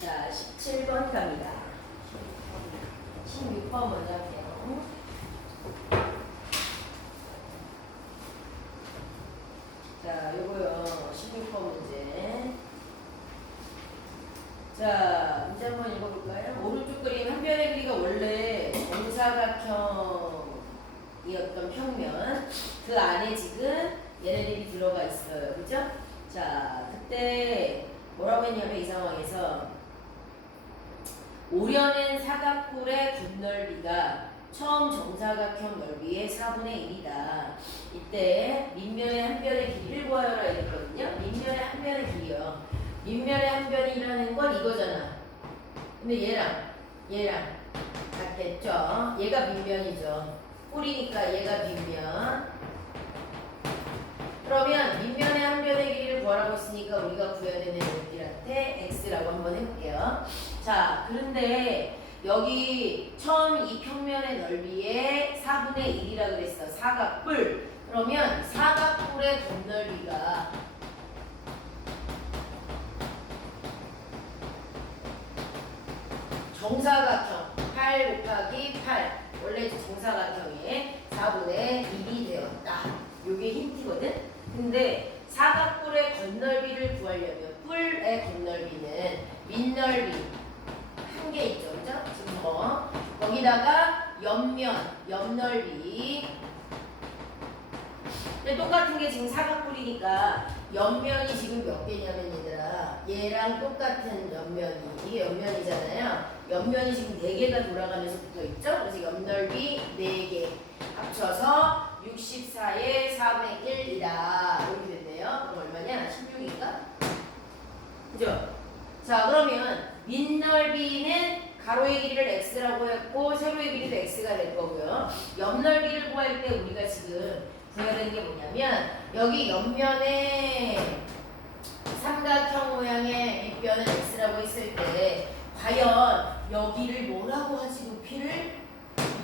자, 17번 갑니다. 16번 먼저 할게요. 자, 요거요. 16번 문제. 자, 문제 한번 읽어볼까요? 오른쪽 그림 한 변의 길이가 원래 정사각형이었던 평면, 그 안에 지금 얘네들이 들어가 있어요. 그죠? 자, 그때 뭐라고 했냐면 이 상황에서 오려낸 사각뿔의 겉넓이가 처음 정사각형 넓이의 4분의 1이다. 이때 밑면의 한 변의 길이를 구하여라 이랬거든요. 밑면의 한 변의 길이요. 밑면의 한 변이라는 건 이거잖아. 근데 얘랑 같겠죠. 얘가 밑면이죠. 뿔이니까 얘가 밑면. 그러면 밑면의 한 변의 길이를 구하라고 했으니까 우리가 구해야 되는 것들한테 x라고 한번 해볼게요. 자, 그런데 여기 처음 이 평면의 넓이의 4분의 1이라 그랬어. 사각뿔. 그러면 사각뿔의 겉넓이가 정사각형 8 곱하기 8 원래 정사각형의 4분의 1이 되었다. 요게 힌트거든. 근데 사각뿔의 겉넓이를 구하려면 뿔의 겉넓이는 밑넓이 한 개 있죠, 그죠? 지금 거기다가 옆넓이. 근데 똑같은 게 지금 사각뿔이니까 옆면이 지금 몇 개냐면 얘들아, 얘랑 똑같은 옆면이 이게 옆면이잖아요. 옆면이 지금 4개가 돌아가면서 붙어 있죠. 그래서 옆넓이 4개 합쳐서 64의 4분의 1이다. 이렇게 됐네요. 그럼 얼마냐? 16인가? 그죠? 자, 그러면 밑넓이는 가로의 길이를 x라고 했고 세로의 길이도 x가 될 거고요. 옆넓이를 구할 때 우리가 지금 구해야 되는 게 뭐냐면 여기 옆면에 삼각형 모양의 밑변을 x라고 했을 때 과연 여기를 뭐라고 하지?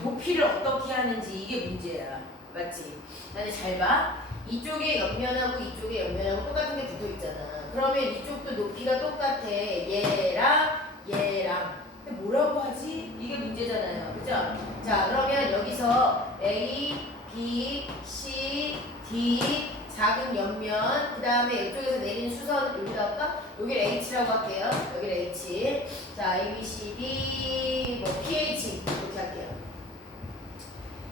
높이를 어떻게 하는지 이게 문제야. 맞지? 근데 잘 봐. 이쪽에 옆면하고 이쪽에 옆면하고 똑같은 게 붙어 있잖아. 그러면 이쪽도 높이가 똑같아. 얘랑 근데 뭐라고 하지? 이게 문제잖아요. 그죠? 자, 그러면 여기서 A, B, C, D 작은 옆면 그 다음에 이쪽에서 내린 수선 여기다 할까? 여기를 H라고 할게요. 여기를 H. 자, A, B, C, D 뭐 PH 이렇게 할게요.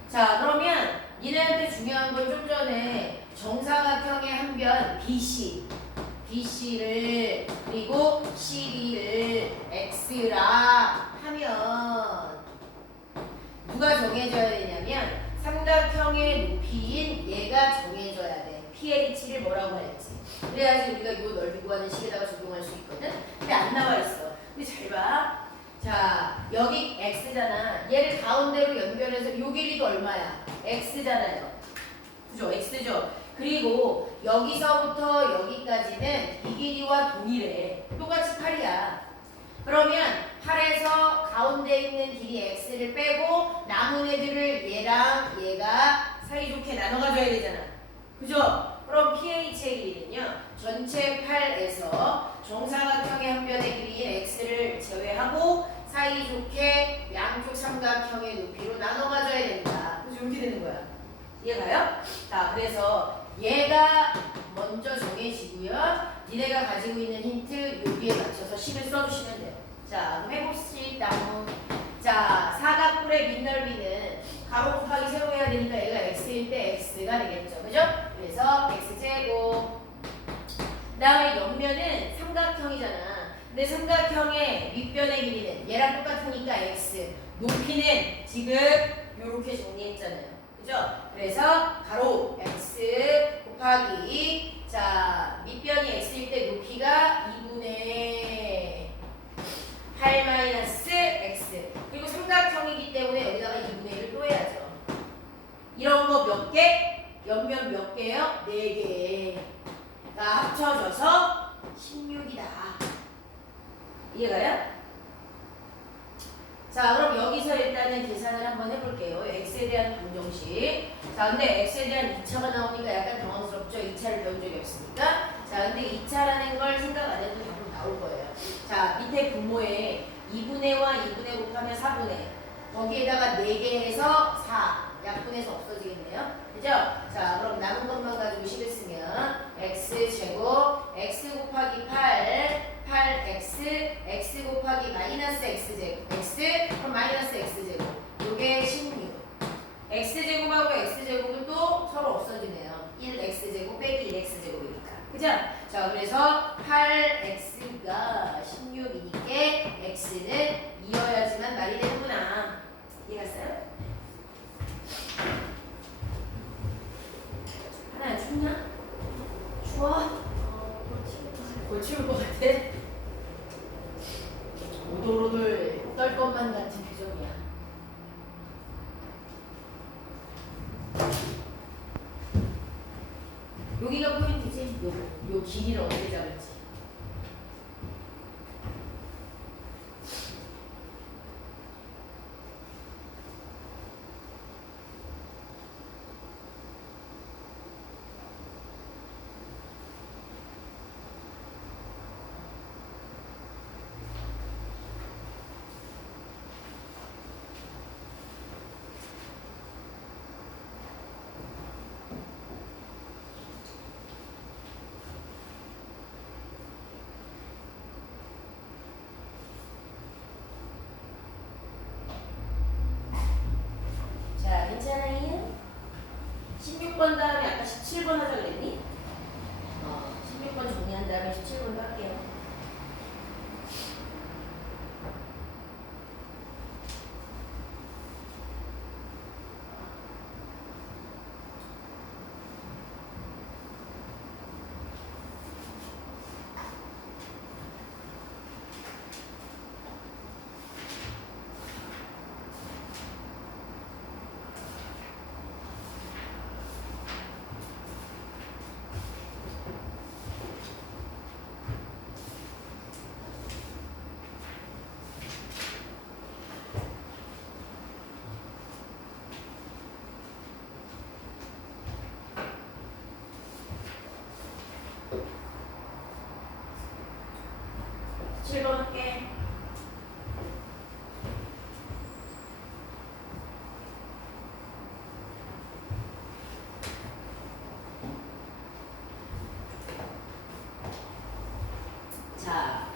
자, 그러면 니네한테 중요한 건 좀 전에 정사각형의 한 변 BC를 그리고 CD를 X라 하면 누가 정해져야 되냐면 삼각형의 높이인 얘가 정해져야 돼. PH를 뭐라고 할지. 그래야지 우리가 이 넓이 구하는 식에다가 적용할 수 있거든. 근데 안 나와 있어. 근데 잘 봐. 자, 여기 X잖아. 얘를 가운데로 연결해서 요 길이도 얼마야? X잖아요. 그죠? X죠? 그리고 여기서부터 여기까지는 이 길이와 동일해. 똑같이 8이야. 그러면 8에서 가운데 있는 길이 X를 빼고 남은 애들을 얘랑 얘가 사이좋게 나눠 가져야 되잖아. 그죠? 그럼 PH의 길이는요. 전체 8에서 정사각형의 한 변의 길이인 X를 제외하고 사이좋게 양쪽 삼각형의 높이로 나눠 가져야 된다. 그래서 이렇게 되는 거야. 이해가요? 자, 그래서 얘가 먼저 정해지고요. 니네가 가지고 있는 힌트 여기에 맞춰서 식을 써주시면 돼요. 자, 그럼 해봅시다. 자, 사각뿔의 밑넓이는 가로 곱하기 세로 해야 되니까 얘가 x일 때 x가 되겠죠. 그죠? 그래서 x제곱. 그 다음에 옆면은 삼각형이잖아. 근데 삼각형의 밑변의 길이는 얘랑 똑같으니까 x. 높이는 지금 이렇게 정리했잖아요. 그죠? 그래서 가로 x 곱하기 자 밑변이 x일 때 높이가 2분의 8-x 그리고 삼각형이기 때문에 여기다가 2분의 1을 또 해야죠. 이런 거 몇 개? 옆면 몇 개요? 4개가 합쳐져서 16이다. 이해가요? 자, 그럼 여기서 일단은 계산을 한번 해볼게요. x에 대한 방정식. 자, 근데 x에 대한 2차가 나오니까 약간 당황스럽죠? 2차를 배운 적이 없으니까. 자, 근데 2차라는 걸 생각 안 해도 답은 나올 거예요. 자, 자, 밑에 분모에 2분의와 2분의 곱하면 4분의. 거기에다가 4개 해서 4. 약분해서 없어지겠네요. 그죠? 자, 그럼 남은 것만 가지고 식을 쓰면 x제곱, x 곱하기 8, 8x, x 곱하기 마이너스 x제곱, x, 그럼 마이너스 x제곱. 요게 16. x제곱하고 x제곱은 또 서로 없어지네요. 1x제곱 빼기 1x제곱이니까. 그죠? 자, 그래서 8x가 16이니까 x는 2여야지만 말이 되는구나. 이해갔어요? 하나 춥냐? 추워? 곧 추울 것 같아? 오돌오돌 떨 것만 같은 표정이야. 여기가 포인트지? 요 길이를 어떻게 잡을지. 자, 괜찮아요? 16번 다음에 아까 17번 하자 그랬니? 16번 정리한 다음에 17번도 할게요. 할게. 자,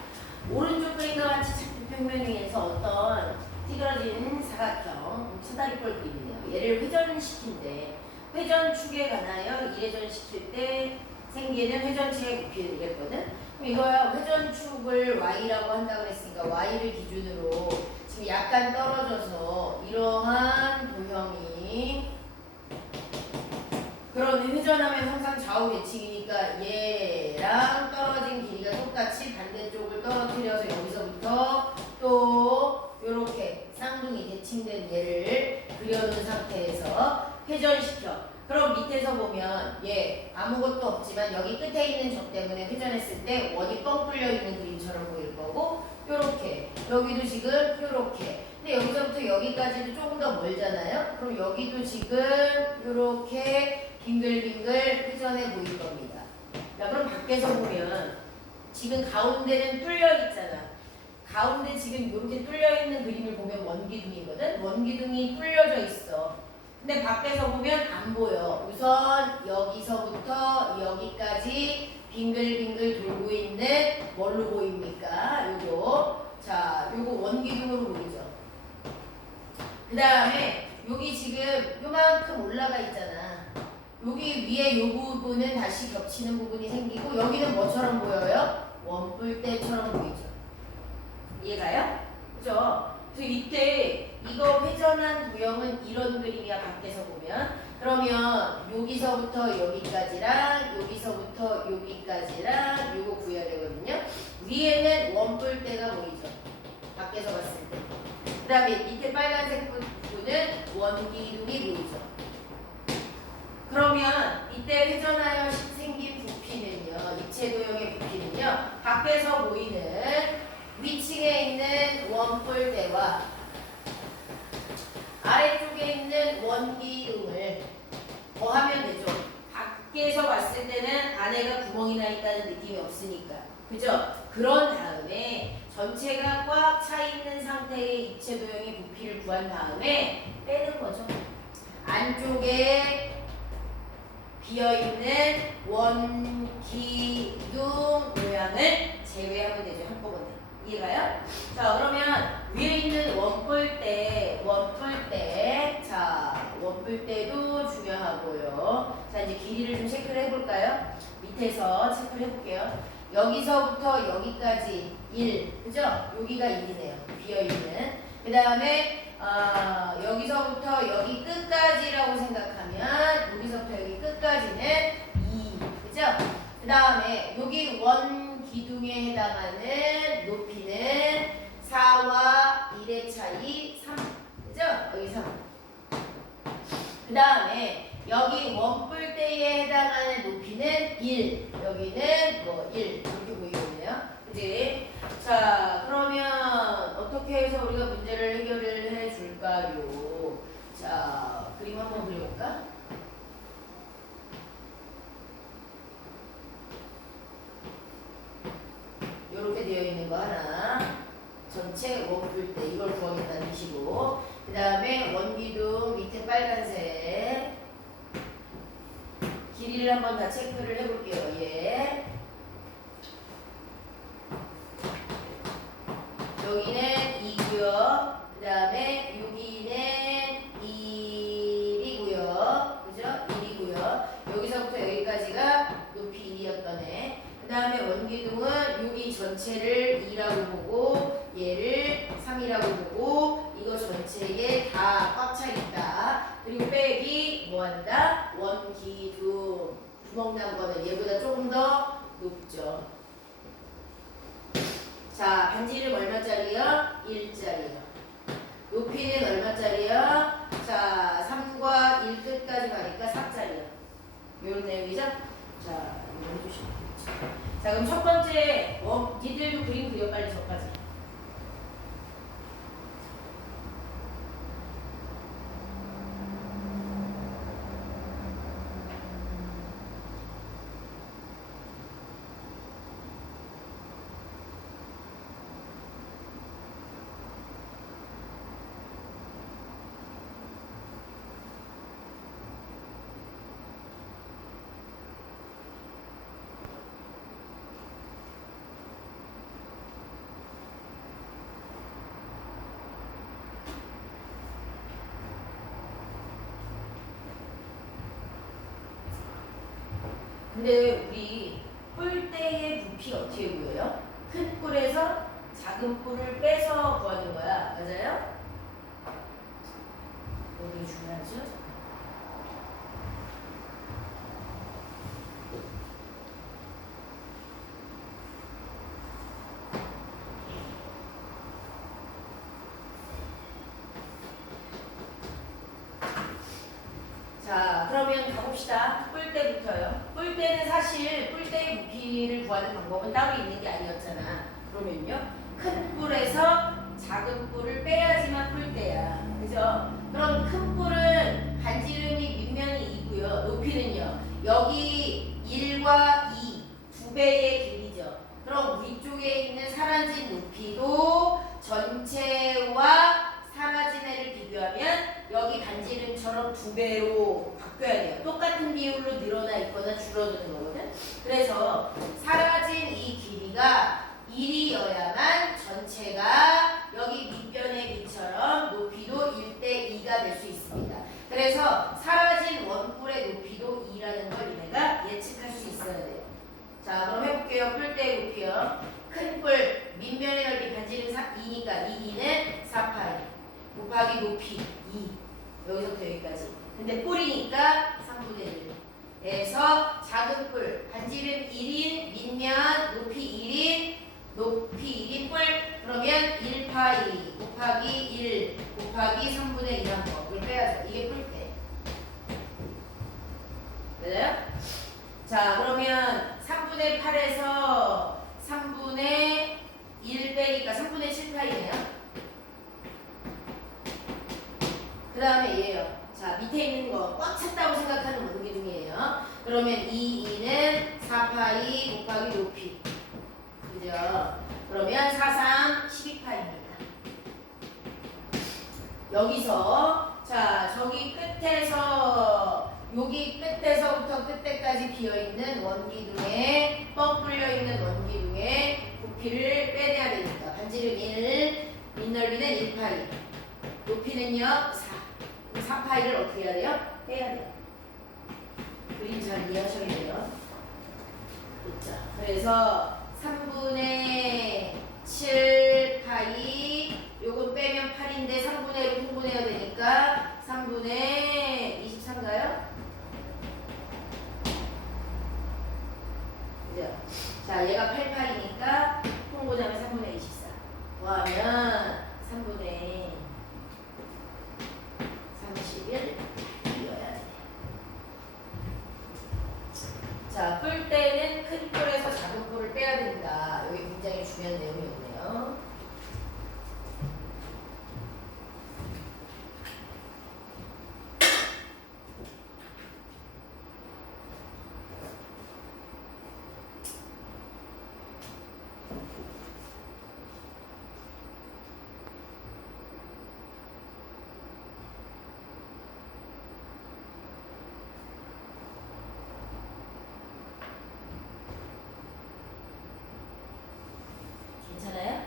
오른쪽 그림과 같이 평면 위에서 어떤 찌그러진 사각형 사다리꼴 그림이네요. 얘를 회전시킨대. 회전축에 관하여 이회전시킬 때 생기는 회전축의 부피를 이랬거든. 이거야 회전축을 y라고 한다고 했으니까 y를 기준으로 지금 약간 떨어져서 이러한 도형이 그런 회전하면 항상 좌우 대칭이니까 얘랑 떨어진 길이가 똑같이 반대쪽을 떨어뜨려서 여기서부터 또 이렇게 쌍둥이 대칭된 얘를 그려놓은 상태에서 회전시켜. 그럼 밑에서 보면 얘 아무것도 없지만 여기 끝에 있는 점 때문에 회전했을 때 원이 뻥 뚫려 있는 그림처럼 보일 거고 요렇게 여기도 지금 요렇게 근데 여기서부터 여기까지도 조금 더 멀잖아요. 그럼 여기도 지금 요렇게 빙글빙글 회전해 보일 겁니다. 자, 그럼 밖에서 보면 지금 가운데는 뚫려 있잖아. 가운데 지금 이렇게 뚫려 있는 그림을 보면 원기둥이거든. 원기둥이 뚫려져 있어. 근데 밖에서 보면 안 보여. 우선 여기서부터 여기까지 빙글빙글 돌고 있는 뭘로 보입니까? 요거. 자, 요거 원기둥으로 보이죠. 그 다음에 여기 지금 요만큼 올라가 있잖아. 여기 위에 요 부분은 다시 겹치는 부분이 생기고 여기는 뭐처럼 보여요? 원뿔대처럼 보이죠. 이해가요? 그죠? 그래서 이때 이거 회전한 도형은 이런 그림이야. 밖에서 보면 그러면 여기서부터 여기까지랑 여기서부터 여기까지랑 요거 구해야 되거든요. 위에는 원뿔대가 보이죠. 밖에서 봤을 때. 그 다음에 밑에 빨간색 부분은 원기둥이 보이죠. 그러면 이때 회전하여 생긴 부피는요. 입체 도형의 부피는요. 밖에서 보이는 위층에 있는 원뿔대와 아래쪽에 있는 원기둥을 더하면 되죠. 밖에서 봤을 때는 안에가 구멍이 나 있다는 느낌이 없으니까. 그죠? 그런 다음에 전체가 꽉 차 있는 상태의 입체 도형의 부피를 구한 다음에 빼는 거죠. 안쪽에 비어있는 원기둥 모양을 제외하면 되죠. 한꺼번에. 이해가요? 자, 그러면 위에 있는 원뿔대. 자, 원뿔대도 중요하고요. 자, 이제 길이를 좀 체크를 해볼까요? 밑에서 체크를 해볼게요. 여기서부터 여기까지 1, 그죠? 여기가 1이네요. 비어있는. 그 다음에 여기서부터 여기 끝까지라고 생각하면 여기서부터 여기 끝까지는 2, 그죠? 그 다음에 여기 원 기둥에 해당하는 높이는 4와 1의 차이 3, 그죠? 여기 3. 그 다음에 여기 원뿔대에 해당하는 높이는 1, 여기는 뭐 1 이렇게 보이겠네요. 그지? 자, 그러면 어떻게 해서 우리가 문제를 해결을 해줄까요? 자, 그림 한번 그려볼까? 이렇게 되어 있는 거 하나, 전체 원뿔대 이걸 구하겠다는 뜻이고, 그 다음에 원기둥 밑에 빨간색 길이를 한번 다 체크를 해볼게요. 예. 여기는 2고요. 그 다음에 여기는 1이고요. 그죠? 1이고요. 여기서부터 여기까지가 높이 1이었던 애. 그 다음에 원기둥은 여기 전체를 2라고 보고 얘를 3이라고 보고 이거 전체에 다 꽉 차 있다. 그리고 빼기 뭐한다? 원기둥. 구멍 난 거는 얘보다 조금 더 높죠. 자, 반지름 얼마짜리요? 1짜리요. 높이는 얼마짜리요? 자, 3과 1 끝까지 가니까 4짜리요. 요런 내용이죠? 자, 이거 해주시면 되겠죠. 자, 그럼 첫 번째, 니들도 그림 그려 빨리 저까지. 근데 우리 뿔대의 부피 어떻게 구해요? 큰 뿔에서 작은 뿔을 빼서 구하는 거야. 맞아요? 여기 중요하죠? 자, 그러면 가봅시다. 뿔대부터요. 뿔대는 사실 뿔대의 부피를 구하는 방법은 따로 있는 게 아니었잖아. 그러면요, 큰 뿔에서 작은 뿔을 빼야지만 뿔대야. 그죠? 그럼 큰 뿔은 반지름이 밑면이 2고요. 높이는요, 여기 1과 2, 2배의 길이죠. 그럼 위쪽에 있는 사라진 높이도 전체와 사라진 애를 비교하면 여기 반지름처럼 2배로 바뀌어야 돼요. 똑같은 비율로 늘어나 있거나 줄어드는 거거든. 그래서 사라진 이 길이가 1이어야만 전체가 여기 밑변의 비처럼 높이도 1대2가 될 수 있습니다. 그래서 사라진 원뿔의 높이도 2라는 걸 얘네가 예측할 수 있어야 돼요. 자, 그럼 해볼게요. 뿔대의 높이요. 큰 뿔, 밑면의 넓이 반지름 2니까 2는 4파이 곱하기 높이 2. 여기서부터 여기까지. 근데 뿔이니까 3분의 1에서 작은 뿔 반지름 1인 밑면 높이 1인 높이 1인 뿔 그러면 1파이 곱하기 1 곱하기 3분의 1 한 거. 그걸 빼야죠. 이게 뿔대. 맞아요? 자, 그러면 3분의 8에서 3분의 1 빼니까 3분의 7파이네요. 그 다음에 얘예요. 자, 밑에 있는 거 꽉 찼다고 생각하는 원기둥이에요. 그러면 이 2는 4파이 곱하기 높이. 그죠? 그러면 4, 3, 여기서 자 저기 끝에서 여기 끝에서부터 끝에까지 비어있는 원기둥에 뻥 뚫려있는 원기둥에 부피를 빼내야 되니까 반지름 1, 밑넓이는 1파이, 높이는요 4. 4파이를 어떻게 해야 돼요? 빼야 돼요. 그림 잘 이해하셔야 돼요. 그렇죠. 그래서 3분의 7파이 요거 빼면 8인데 3분의 1로 통분해야 되니까 3분의 23가요? 그죠? 자 얘가 8파이니까 통분하면 3분의 24 더하면 3분의 31 이어야 돼. 자, 뿔 때는 큰 뿔에서 작은 뿔을 빼야 된다. 여기 굉장히 중요한 내용이었네요. 괜찮아요?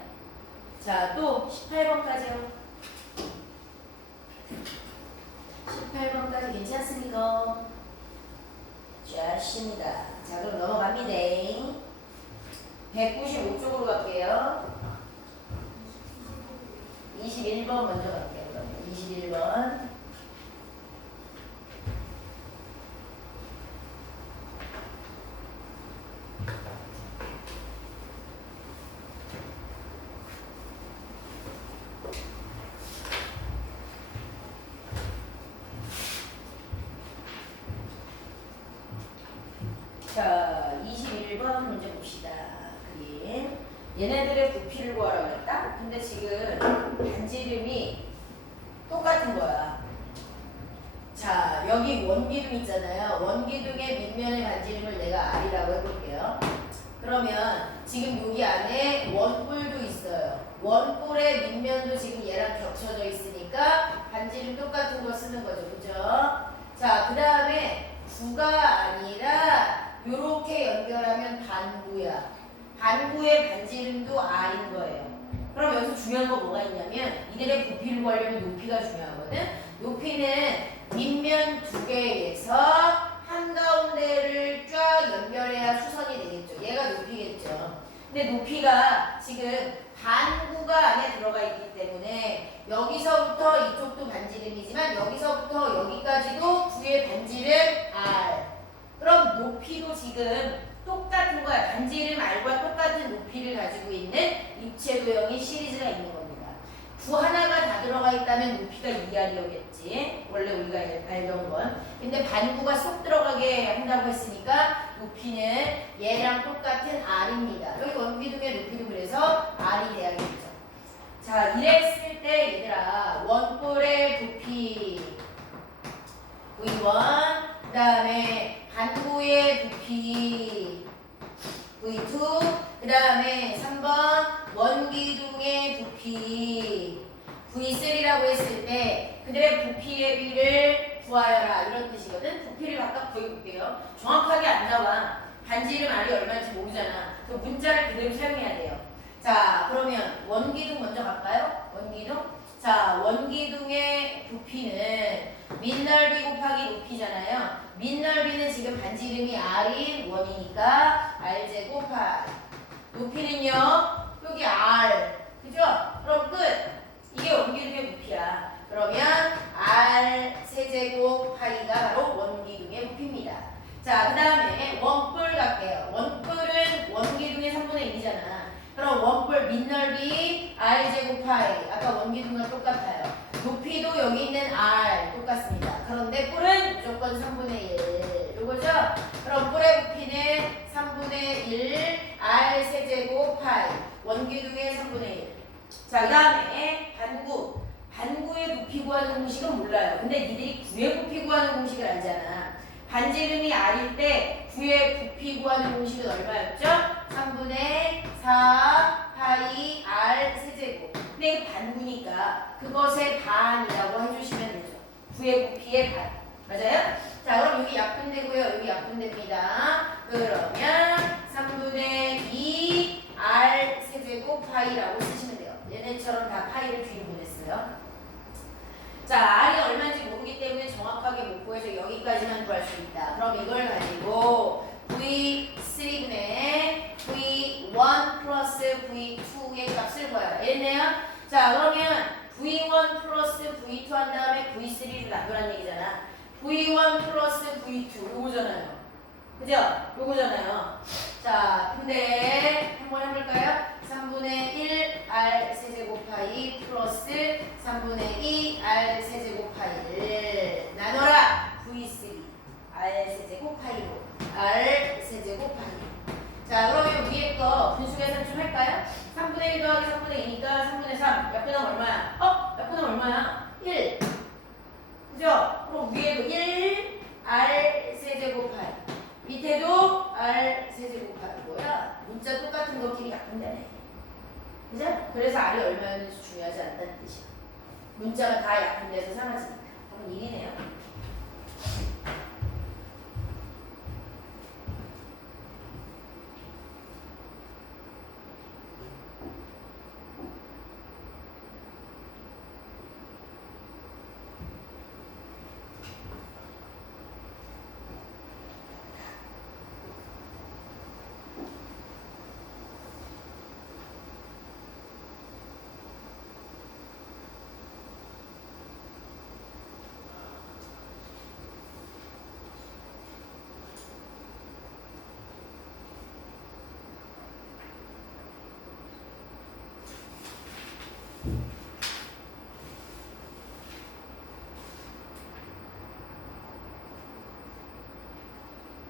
자, 또 18번까지요. 18번까지 괜찮습니까? 좋습니다. 자, 그럼 넘어갑니다. 195쪽으로 갈게요. 21번 먼저 갈게요. 그러면 21번. 자, 21번 문제 봅시다. 그림. 얘네들의 부피를 구하라고 했다? 근데 지금 반지름이 똑같은 거야. 자, 여기 원기둥 있잖아요. 원기둥의 밑면의 반지름을 내가 R이라고 해볼게요. 그러면 지금 여기 안에 원뿔도 있어요. 원뿔의 밑면도 지금 얘랑 겹쳐져 있으니까 반지름 똑같은 거 쓰는 거죠. 그죠? 자, 그 다음에 구가 아니라 요렇게 연결하면 반구야. 반구의 반지름도 R인 거예요. 그럼 여기서 중요한 거 뭐가 있냐면 이들의 부피를 구하려면 높이가 중요하거든. 높이는 밑면 두 개에서 한가운데를 쫙 연결해야 수선이 되겠죠. 얘가 높이겠죠. 근데 높이가 지금 반구가 안에 들어가 있기 때문에 여기서부터 이쪽도 반지름이지만 여기서부터 여기까지도 구의 반지름 R. 그럼 높이도 지금 똑같은 거야. 반지름 R과 똑같은 높이를 가지고 있는 입체 도형의 시리즈가 있는 겁니다. 구 하나가 다 들어가 있다면 높이가 2R이었겠지. 원래 우리가 알던 건. 근데 반구가 쏙 들어가게 한다고 했으니까 높이는 얘랑 똑같은 R입니다. 여기 원기둥의 높이도 그래서 R이 돼야겠죠. 자, 이랬을 때 얘들아 원뿔의 부피 V1 그 다음에 반구의 부피 V2 그 다음에 3번 원기둥의 부피 V3라고 했을 때 그들의 부피의 비를 구하여라 이런 뜻이거든. 부피를 각각 구해볼게요. 정확하게 안 나와. 반지름 R이 얼마인지 모르잖아. 그 문자를 그대로 사용해야 돼요. 자, 그러면 원기둥 먼저 갈까요? 원기둥. 자, 원기둥의 부피는 밑넓이 곱하기 높이잖아요. 밑넓이는 지금 반지름이 R인 원이니까 R제곱 R. 높이는요, 여기 R. 그죠? 그럼 끝. 이게 원기둥의 부피야. 그러면 R 세제곱 파이가 바로 원기둥의 부피입니다. 자, 그 다음에 원뿔 갈게요. 원뿔은 원기둥의 3분의 1이잖아. 그럼 원뿔 밑넓이 R제곱 파이. 아까 원기둥과 똑같아요. 높이도 여기 있는 R 똑같습니다. 그런데 뿔은 무조건 3분의 1. 요거죠? 그럼 뿔의 부피는 3분의 1 R 세제곱 파이. 원기둥의 3분의 1. 자, 그 다음에 반구. 반구의 부피 구하는 공식은 몰라요. 근데 니들이 구의 부피 구하는 공식을 알잖아. 반지름이 R일 때 구의 부피 구하는 공식은 얼마였죠? 3분의 4 파이 R 세제곱. 근데 이거 반구니까 부피가 그것의 반이라고 해주시면 되죠. 부의 부피의 반. 맞아요? 자, 그럼 여기 약분되고요. 여기 약분됩니다. 그러면 3분의 2 r 세제곱 파이라고 쓰시면 돼요. 얘네처럼 다 파이를 뒤로 보냈어요. 자, r이 얼마인지 모르기 때문에 정확하게 못 구해서 여기까지만 구할 수 있다. 그럼 이걸 가지고 V3분의 V1 플러스 V2의 값을 구해라. 이랬네요. 자, 그러면 V1 플러스 V2 한 다음에 V3를 놔두란 얘기잖아. V1 플러스 V2 요거잖아요. 그죠? 요거잖아요. 자, 근데 한번 해볼까요? 3분의 1 r 세제곱 파이 플러스 3분의 2 r 세제곱 파이를 나눠라. V3 r 세제곱 파이로 r 세제곱 파이. 자, 그러면 위에 거 분수 계산 좀 할까요? 3분의 1 더하기 3분의 2니까 3분의 3 약분하면 얼마야? 약분하면 얼마야? 1. 그죠? 그럼 위에도 1 r 세제곱 파이, 밑에도 r 세제곱 파이고요. 문자 똑같은 것끼리 약분되네. 그죠? 그래서 r이 얼마였는지 중요하지 않다는 뜻이야. 문자가 다 약분돼서 사라지니까. 그럼 1이네요.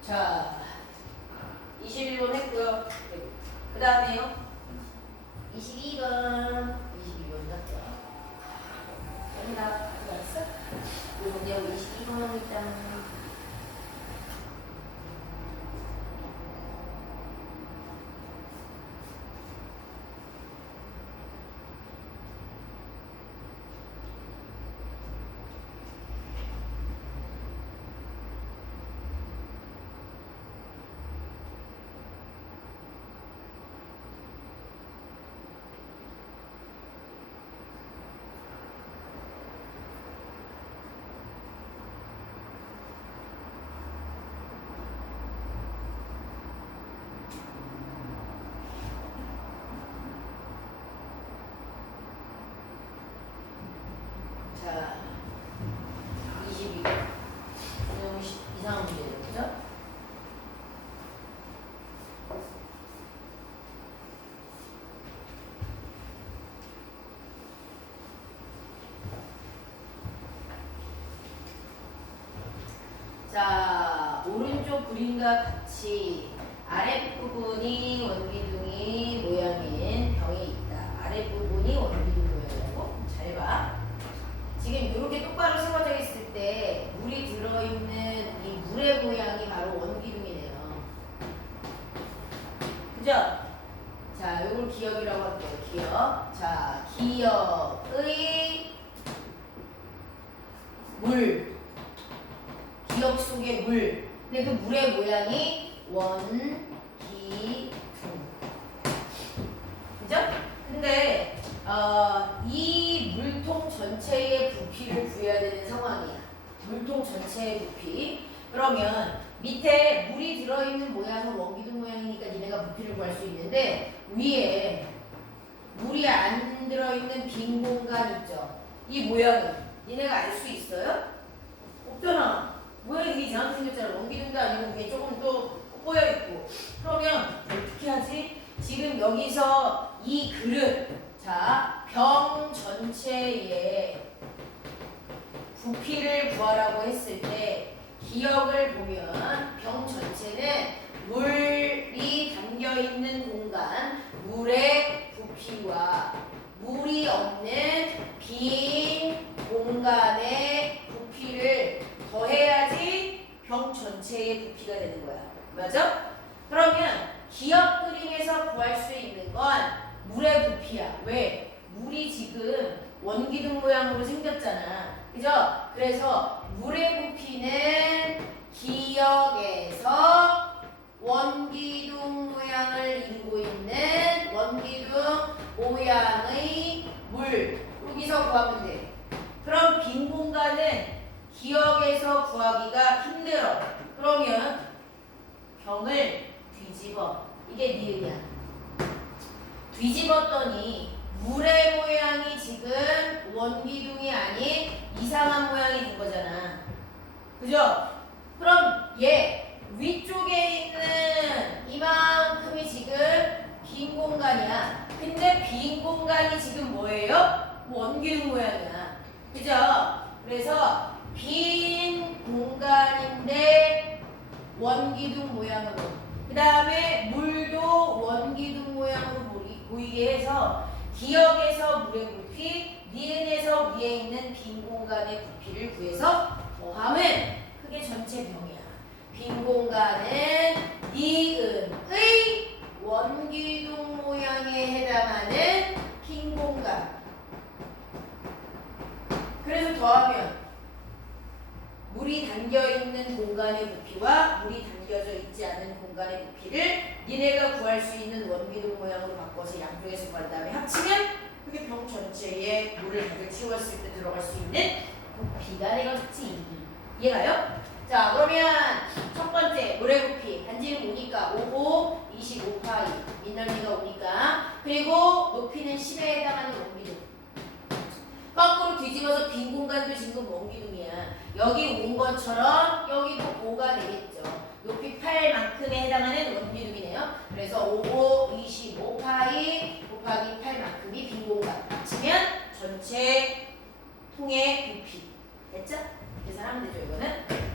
자, 21번 했고요. 그 다음에요. 22번. 22번 같죠? 여기다 가져왔어? 요 문제 22번 있다. 자, 22번. 너무 이상한 문제죠, 그죠? 자, 오른쪽 그림과 같이 아랫부분이 원기둥이 모양인 병이 있다. 아랫부분이 원기둥 모양이고, 잘 봐. 지금 이렇게 똑바로 세워져 있을 때 물이 들어있는 이 물의 모양이 바로 원기둥이네요. 그죠? 자, 이걸 기역이라고 할게요. 기역. 자, 기역의 물. 기역 속의 물. 근데 그 물의 모양이 원기둥. 그죠? 근데 이 물통 전체의 부피를 구해야 되는 상황이야. 물통 전체의 부피. 그러면 밑에 물이 들어있는 모양은 원기둥 모양이니까 니네가 부피를 구할 수 있는데 위에 물이 안 들어있는 빈 공간 있죠? 이 모양은 니네가 알 수 있어요? 없잖아. 모양이 이상하게 생겼잖아. 원기둥도 아니고 위에 조금 또 꼬여있고. 그러면 어떻게 하지? 지금 여기서 이 그릇, 자, 병 전체의 부피를 구하라고 했을 때 기역을 보면 병 전체는 물이 담겨있는 공간, 물의 부피와 물이 없는 빈 공간의 부피를 더해야지 병 전체의 부피가 되는 거야. 맞아? 그러면 기역 그림에서 구할 수 있는 건 물의 부피야. 왜? 물이 지금 원기둥 모양으로 생겼잖아. 그죠? 그래서 물의 부피는 기역에서 원기둥 모양을 이루고 있는 원기둥 모양의 물. 여기서 구하면 돼. 그럼 빈 공간은 기역에서 구하기가 힘들어. 그러면 병을 뒤집어. 이게 니은이야. 뒤집었더니 물의 모양이 지금 원기둥이 아닌 이상한 모양이 된 거잖아. 그죠? 그럼 얘 위쪽에 있는 이만큼이 지금 빈 공간이야. 근데 빈 공간이 지금 뭐예요? 원기둥 모양이야. 그죠? 그래서 빈 공간인데 원기둥 모양으로, 그 다음에 물도 원기둥 모양으로 보이게 해서 기역에서 물의 부피, 니은에서 위에 있는 빈 공간의 부피를 구해서 더하면 그게 전체 병이야. 빈 공간은 니은의 원기둥 모양에 해당하는 빈 공간. 그래서 더하면 물이 담겨있는 공간의 부피와 물이 담겨져 있지 않은 공간의 부피를 니네가 구할 수 있는 원기둥 모양으로 바꿔서 양쪽에서 구한 다음에 합치면 그게 병 전체에 물을 가득 채웠을 때 들어갈 수 있는 부피가 되겠지. 이해가요? 자, 그러면 첫 번째 물의 부피 반지름 5니까 5고 25파이 민널미가 5니까, 그리고 높이는 10에 해당하는 원기둥. 거꾸로 뒤집어서 빈 공간도 지금 원기둥이야. 여기 온 것처럼 여기도 5가 되겠죠. 높이 8만큼에 해당하는 원기둥이네요. 그래서 5, 25파이 곱하기 8만큼이 빈 공간. 합치면 전체 통의 부피. 됐죠? 계산하면 되죠, 이거는.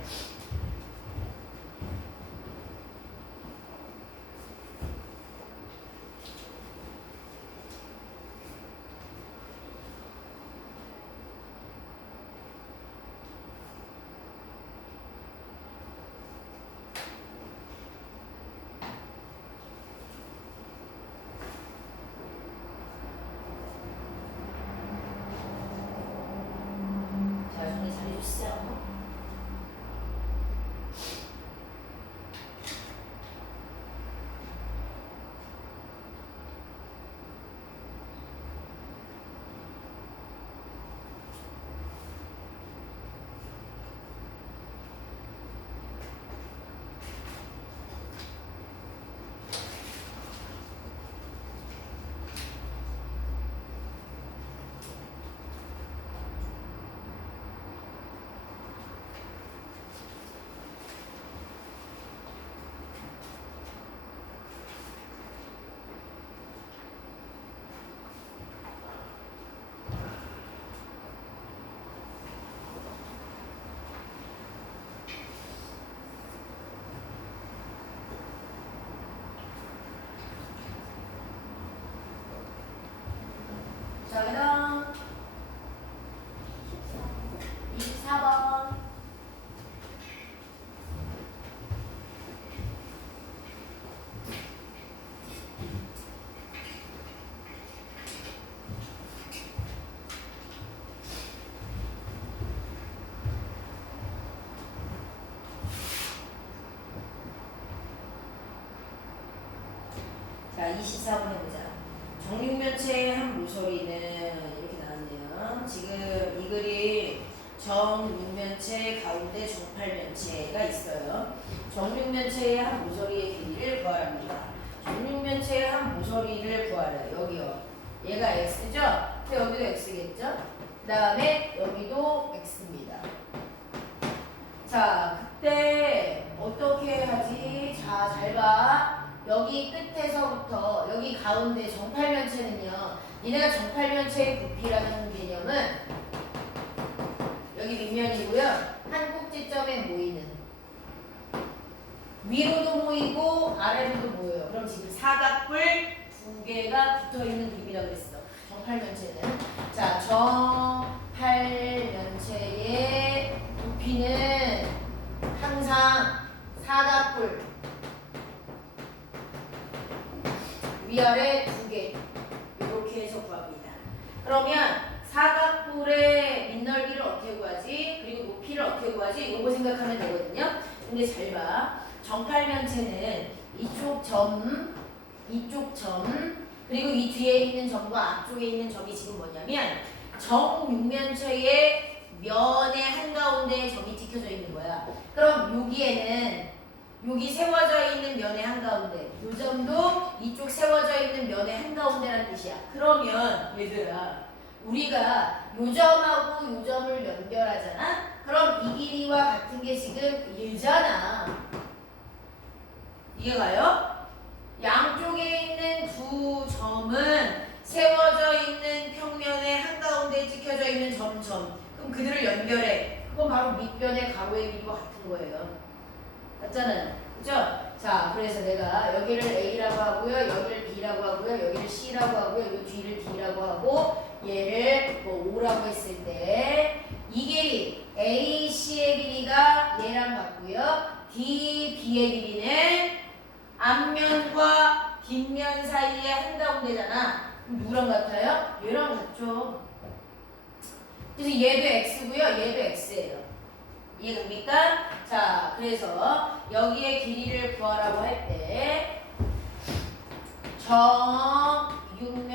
자, 그다음 24번. 자, 24번 해보자. 정육면체의 한 모서리는 이렇게 나왔네요. 지금 이 그림 정육면체 가운데 정팔면체가 있어요. 정육면체의 한 모서리의 길이를 구하랍니다. 정육면체의 한 모서리를 구하라. 여기요. 얘가 x죠? 근데 여기도 x겠죠? 그 다음에 여기도 x입니다. 자, 그때 어떻게 하지? 자, 잘 봐. 여기 끝에서부터 여기 가운데 정팔면체는요, 얘네가 정팔면체의 부피라는 개념은 여기 밑면이고요, 한 꼭지점에 모이는, 위로도 모이고 아래로도 모여요. 그럼 지금 사각뿔 두 개가 붙어있는 그림이라고 그랬어, 정팔면체는. 자, 정팔면체의 부피는 항상 사각뿔 위아래 두 개, 이렇게 해서 구합니다. 그러면 사각뿔의 밑넓이를 어떻게 구하지? 그리고 높이를 어떻게 구하지? 요거 생각하면 되거든요. 근데 잘 봐. 정팔면체는 이쪽 점, 그리고 이 뒤에 있는 점과 앞쪽에 있는 점이 지금 뭐냐면 정육면체의 면의 한가운데에 점이 찍혀져 있는 거야. 그럼 여기에는 여기 세워져 있는 면의 한가운데, 요 점도 이쪽 세워져 있는 면의 한가운데라는 뜻이야. 그러면 얘들아, 우리가 요 점하고 요 점을 연결하잖아? 그럼 이 길이와 같은 게 지금 1잖아. 이해가요? 양쪽에 있는 두 점은 세워져 있는 평면의 한가운데에 찍혀져 있는 점점. 그럼 그들을 연결해. 그건 바로 밑변의 가로의 길이와 같은 거예요. 맞잖아요. 그죠? 자, 그래서 내가 여기를 A라고 하고요. 여기를 B라고 하고요. 여기를 C라고 하고요. 이 뒤를 D라고 하고 얘를 뭐 O라고 했을 때 이 길이 A, C의 길이가 얘랑 같고요. D, B의 길이는 앞면과 뒷면 사이의 한가운데잖아. 그럼 누구랑 같아요? 얘랑 같죠. 그래서 얘도 X고요. 얘도 X예요. 이해됩니까? 자, 그래서 여기에 길이를 구하라고 할 때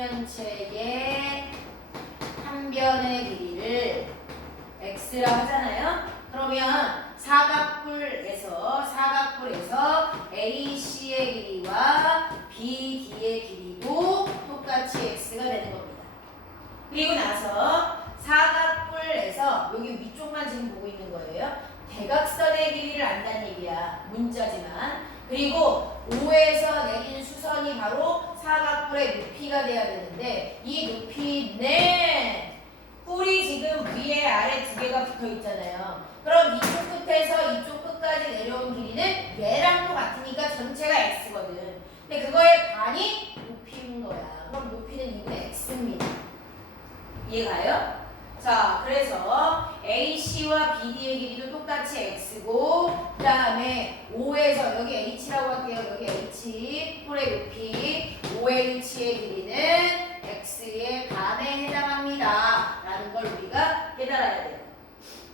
정육면체의 한 변의 길이를 X라 하잖아요. 그러면 사각뿔에서 AC의 길이와 BD의 길이도 똑같이 X가 되는 겁니다. 그리고 나서 사각뿔에서 여기 위쪽만 지금 보고 있는 거예요. 대각선의 길이를 안다는 얘기야. 문자지만. 그리고 O에서 내린 수선이 바로 사각뿔의 높이가 돼야 되는데 이 높이는 뿔이 지금 위에 아래 두 개가 붙어 있잖아요. 그럼 이쪽 끝에서 이쪽 끝까지 내려온 길이는 얘랑도 같으니까 전체가 X거든. 근데 그거의 반이 높이인 거야. 그럼 높이는 2분의 X입니다. 이해가요? 자, 그래서 AC와 BD의 길이도 똑같이 X고 그 다음에 O에서 여기 H라고 할게요. 여기 H, 뿔의 높이 OH의 길이는 X의 반에 해당합니다. 라는 걸 우리가 깨달아야 돼요.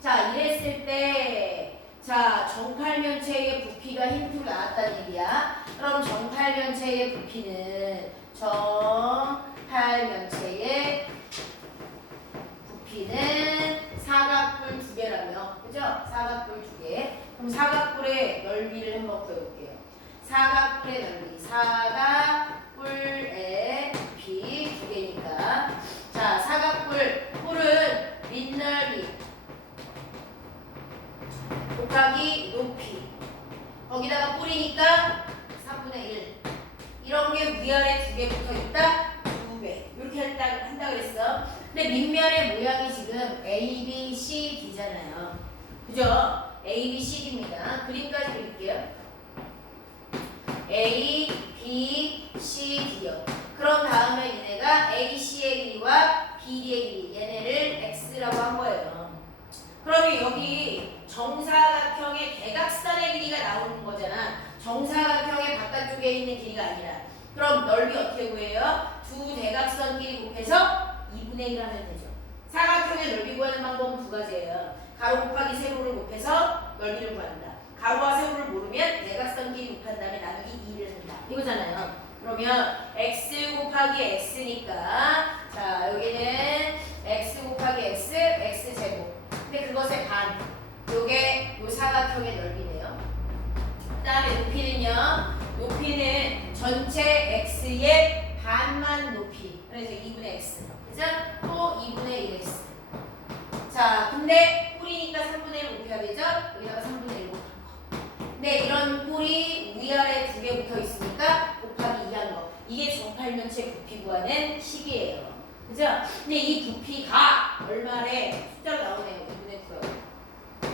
자, 이랬을 때 자, 정팔면체의 부피가 힌트로 나왔다는 얘기야. 그럼 정팔면체의 부피는 정팔면체의 부피는 사각뿔 두 개라며. 그죠? 사각뿔 두 개. 그럼 사각뿔의 넓이를 한번 구해볼게요. 사각뿔의 넓이. 사각뿔의 부피 두 개니까. 자, 사각뿔. 뿔은 밑넓이 곱하기 높이. 거기다가 뿔이니까 3분의 1. 이런 게 위아래 두 개 붙어 있다. 2배. 이렇게 한다 그랬어. 근데 밑면의 모양이 지금 A, B, C, D잖아요. 그죠? A, B, C, D입니다. 그림까지 그릴게요. A, B, C, D요. 그럼 다음에 얘네가 A, C의 길이와 BD의 길이. 얘네를 X라고 한 거예요. 그러면 여기 정사각형의 대각선의 길이가 나오는 거잖아. 정사각형의 바깥쪽에 있는 길이가 아니라. 그럼 넓이 어떻게 구해요? 두 대각선끼리 곱해서 2분의 1 하면 되죠. 사각형의 넓이 구하는 방법은 두 가지예요. 가로 곱하기 세로를 곱해서 넓이를 구한다. 가로와 세로를 모르면 대각선끼리 곱한 다음에 나누기 2를 한다. 이거잖아요. 그러면 x 곱하기 x니까 자, 여기는 x 곱하기 x, x제곱. 근데 그것의 반. 요게 요 사각형의 넓이네요. 그 다음에 높이는요. 높이는 전체 x의 반만 높이. 그래서 2분의 x. 그죠? 또 2분의 1x. 자, 근데 뿔이니까 3분의 1 곱해야 되죠? 여기다가 3분의 1 곱한 거. 근데 이런 뿔이 위아래 두 개 붙어 있으니까 곱하기 2한 거. 이게 정팔면체 부피 구하는 식이에요. 그죠? 근데 이 부피가 얼마래? 숫자가 나오네요. 2분의 9.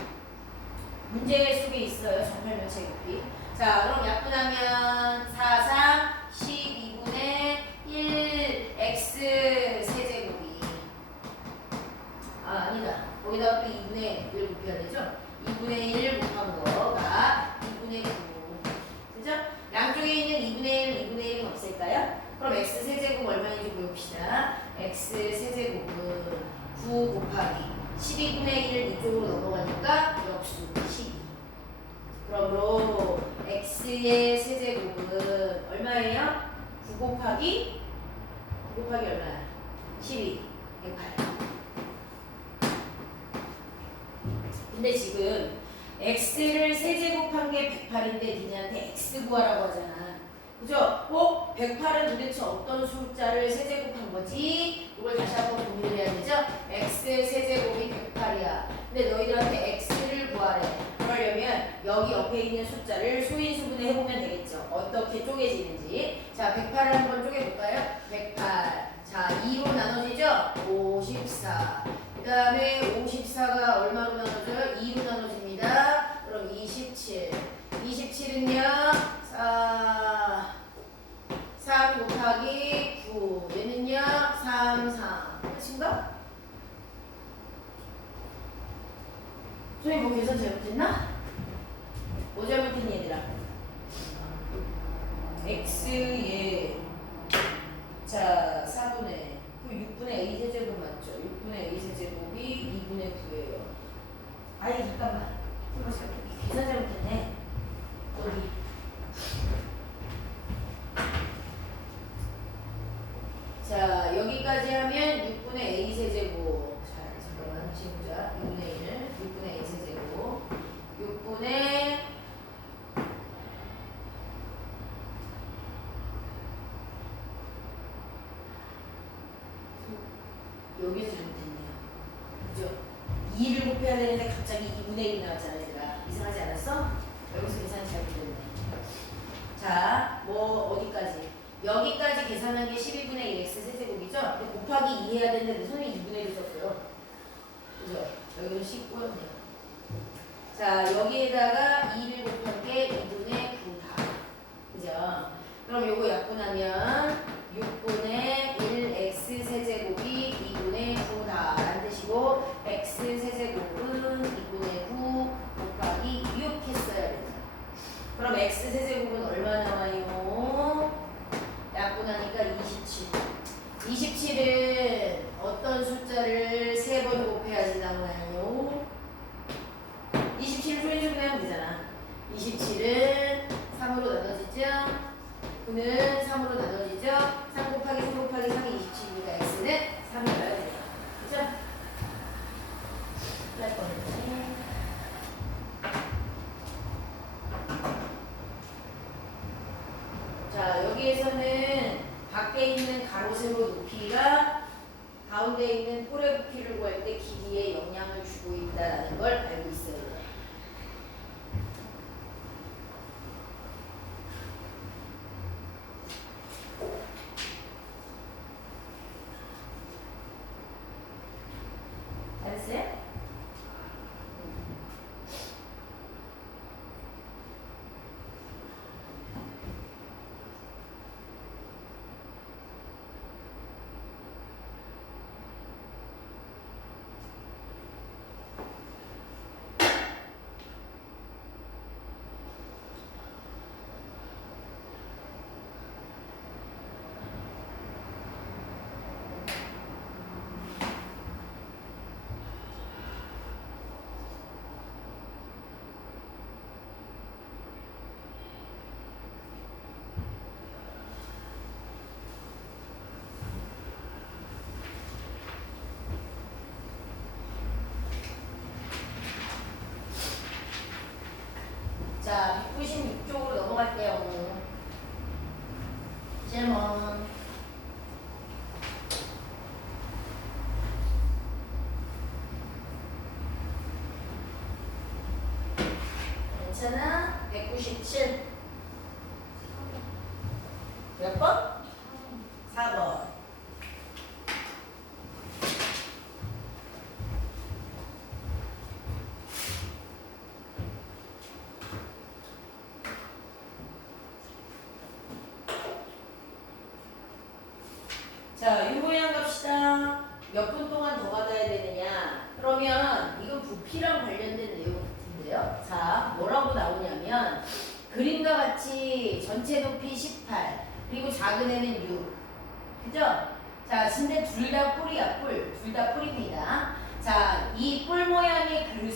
문제 속에 있어요. 정팔면체 부피. 자, 그럼 약분하면 4, 3, 12분의 1 x 세제곱이 아니다. 거기다가 또 2분의 1 곱해야 되죠? 2분의 1 곱한 거가 2분의 9. 그죠? 양쪽에 있는 2분의 1, 2분의 1은 없을까요? 그럼 x 세제곱 얼마인지 보여봅시다. x 세제곱 12분의 1을 이쪽으로 넘어가니까 역수 12. 그러므로 x의 세제곱은 얼마예요? 9 곱하기 얼마야? 12, 108. 근데 지금 x를 세제곱한 게 108인데 니네한테 x 구하라고 하잖아. 그죠? 108은 도대체 어떤 숫자를 세제곱한 거지? 이걸 다시 한번 고민을 해야 되죠? x의 세제곱이 108이야. 근데 너희들한테 x를 구하래. 그러려면 여기 옆에 있는 숫자를 소인수분해 해보면 되겠죠. 어떻게 쪼개지는지. 자, 108을 한번 쪼개볼까요? 108. 자, 2로 나눠지죠? 54. 그 다음에 54가 얼마로 나눠져요? 2로 나눠집니다. 그럼 27. 27은요? 3 곱하기 9. 얘는요? 3. 끝인가? 선생님 뭐 계산 잘못했나? 뭐 잘못했니 얘들아? x에 자 4분의 그 6분의 a 세제곱 맞죠? 6분의 a 세제곱이 2분의 9예요. 아니 잠깐만. 계산 잘못했네. 어디? 자 여기까지 하면 6분의 a 세제곱. 자 잠깐만 다시 보자. 2분의 1, 6분의 a 세제곱, 6분의 여기서 잘못했네요. 그죠? 2를 곱해야 되는데 갑자기 2분의 1 나왔잖아 얘들아. 이상하지 않았어? 여기서 계산이 잘못됐네. 자, 뭐 어디까지? 여기까지 계산한 게 12분의 1 x 세제곱이죠? 근데 곱하기 2 해야 되는데 무슨 2분의 1을 썼어요? 그죠? 여기는 19였네요. 자, 여기에다가 2를 곱한 게 2분의 9다. 그죠? 그럼 요거 약분하면 6분의 1 x 세제곱이 2분의 9다 라는 뜻이고 x 세제곱은 2분의 9 곱하기 6 했어야 됩니다. 그럼 x 세제곱은 얼마 나와요? 약분하니까 27. 27은 어떤 숫자를 3번 곱해야지 나오나요? 27을 소인수분해하면 되잖아. 27은 3으로 나눠지죠? 9는 3으로 나눠지죠? 3 곱하기 3 곱하기 3이 27이니까 x는 3이 나와야 됩니다. 그죠? 할 뻔했네. 자, 여기에서는 밖에 있는 가로 세로 높이가 가운데 있는 꼴의 부피를 구할 때 길이에 영향을 주고 있다는 걸 알고 있어요. 알았어요? 자, 196쪽으로 넘어갈게요. 질문. 괜찮아? 197. 몇 번? 4번. 자, 유보양 갑시다. 몇 분 동안 더 받아야 되느냐? 그러면 이건 부피랑 관련된 내용 같은데요. 자, 뭐라고 나오냐면 그림과 같이 전체 높이 18 그리고 작은 애는 6. 그죠? 자, 근데 둘 다 뿔이야, 뿔. 둘 다 뿔입니다. 자, 이 뿔 모양의 글